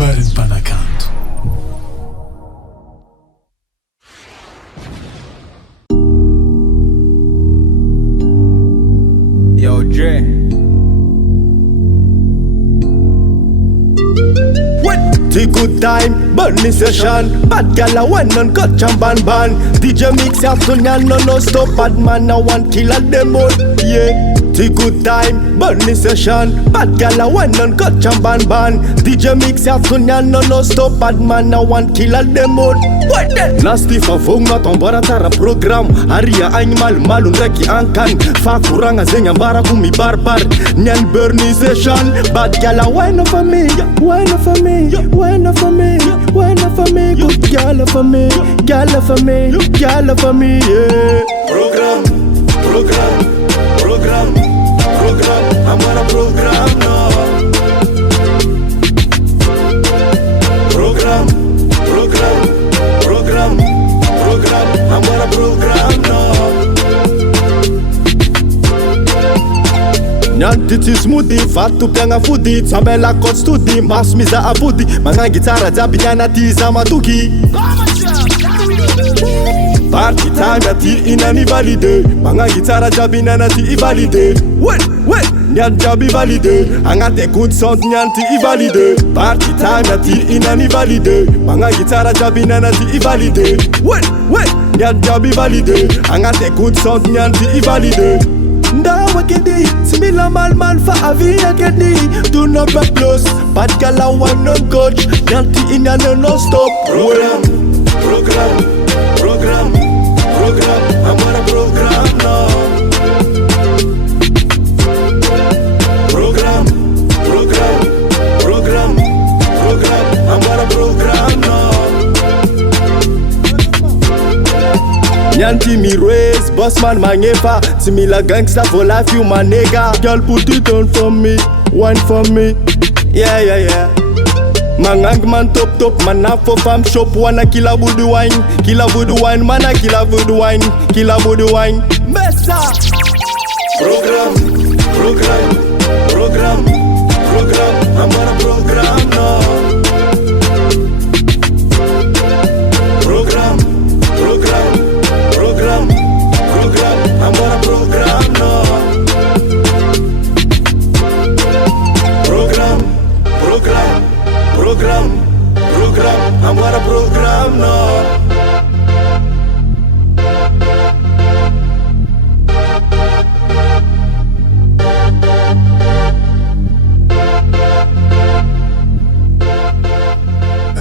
Habari Mpanakanto. Yo, Dre. The good time, burning session. Bad gal a one on cut chamban ban. DJ mix afternoon no stop. Bad man a one kill at them all. Yeah. The good time, burning session. Bad gal a one on cut chamban ban. DJ mix afternoon no stop. Bad man a one kill at them all. What that? Nasty fa fong na tombara tara program. Aria animal malun reki ankan. Fa kuranga zenya bara kumi barbar. Nyan burning session. Bad gal a one for me, one for me. Wine for me, wine for me, good girl for me, girl for me, girl for me, yeah. Program, I'm on a program now. Program, I'm on a program now. Nyantiti smoothie, fatu pianga foodie. Tsambela kot studi, mas miza abudi. Mga gitara jabi nyana tiza matuki. Party time yati inani valide. Mga gitara jabi nyana ti ivalide. Wait, nyan jabi valide. Angate good sound nyanti ivalide. Party time yati inani valide. Mga gitara jabi nyana ti ivalide. Wait, nyan jabi valide. Angate good sound nyanti ivalide. Ndawa kedi, simila mal fa avia kedi. Do not back close, bad gal a one on coach. Yanti in and no stop. Program, I'm on a program now. Program, I'm on a program now. Nyanti mi race, boss man mangefa. Simila gangsta for life, you my nigga. Girl put it on for me, wine for me. Yeah. Mangang man top, man up for fam shop. Wanna killa voodoo wine, mana killa voodoo wine. Messa. Program, I'm on a program now. Program, I'm on a program now. Program, I'm on a program now.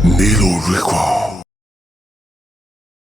Nilo Record.